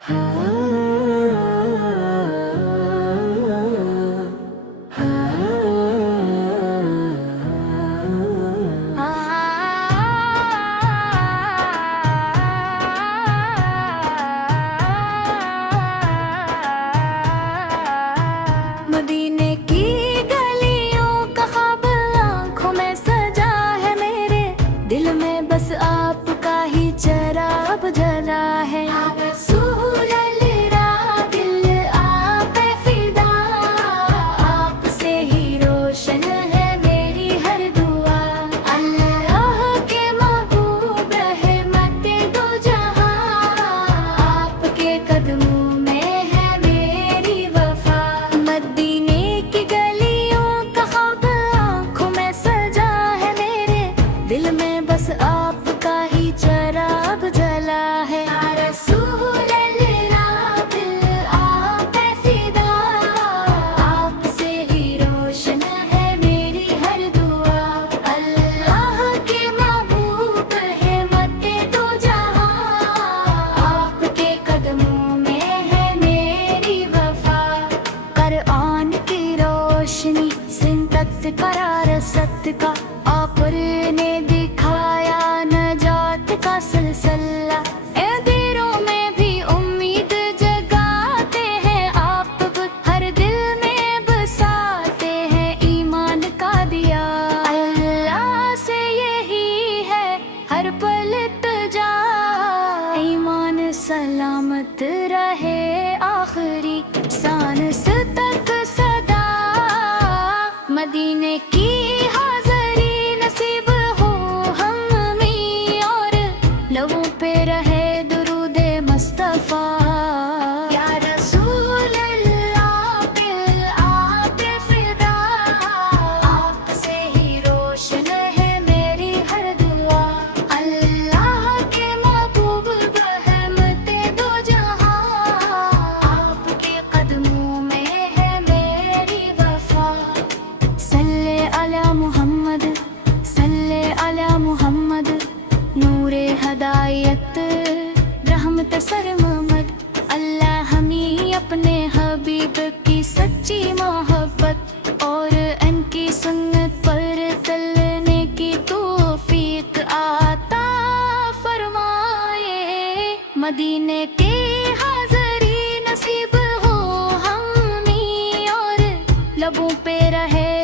मदीने की गलियों का ख्वाब आँखों में सजा है मेरे, दिल में बस आपका ही चराग जला है। या रसूल अल्लाह दिल आप पे फिदा, आपसे ही रोशन है मेरी हर दुआ। अल्लाह के महबूब रहमत दो जहां, आपके कदमों में है मेरी वफा। मदीने की गलियों का ख्वाब आँखों में सजा है मेरे, दिल में बस आपका ही चराग जला है। या रसूल अल्लाह दिल आप पे फिदा, आपसे ही रोशन है मेरी हर दुआ। अल्लाह के महबूब है मत दो जहां, आपके कदमों में है मेरी वफा। कुरान की रोशनी सिंदत करार सत्य का, आपने दिखाया नजात का सिलसिला। ए दिलों में भी उम्मीद जगाते हैं आप, हर दिल में बसाते हैं ईमान का दिया। अल्लाह से यही है हर पल इल्तिजा, ईमान सलामत रहे आखिरी सांस तक सदा। मदीने की हाज़री नसीब हो हमें, और लबों पे रहे दुरूद मुस्तफा। या रसूल अल्लाह दिल आप पे फिदा, आपसे ही रोशन है मेरी हर दुआ। अल्लाह के महबूब रहमत दो जहां, आपके कदमों में है मेरी वफा। सल्ले अला मुहम्मद, सल्ले अला मुहम्मद, नूरे हदायत रहमत सरमद। अल्लाह हमें अपने हबीब की सच्ची मोहब्बत और इनकी सुन्नत पर चलने की तौफीक आता फरमाए। मदीने के हाज़री नसीब हो हमें, और लबों पे रहे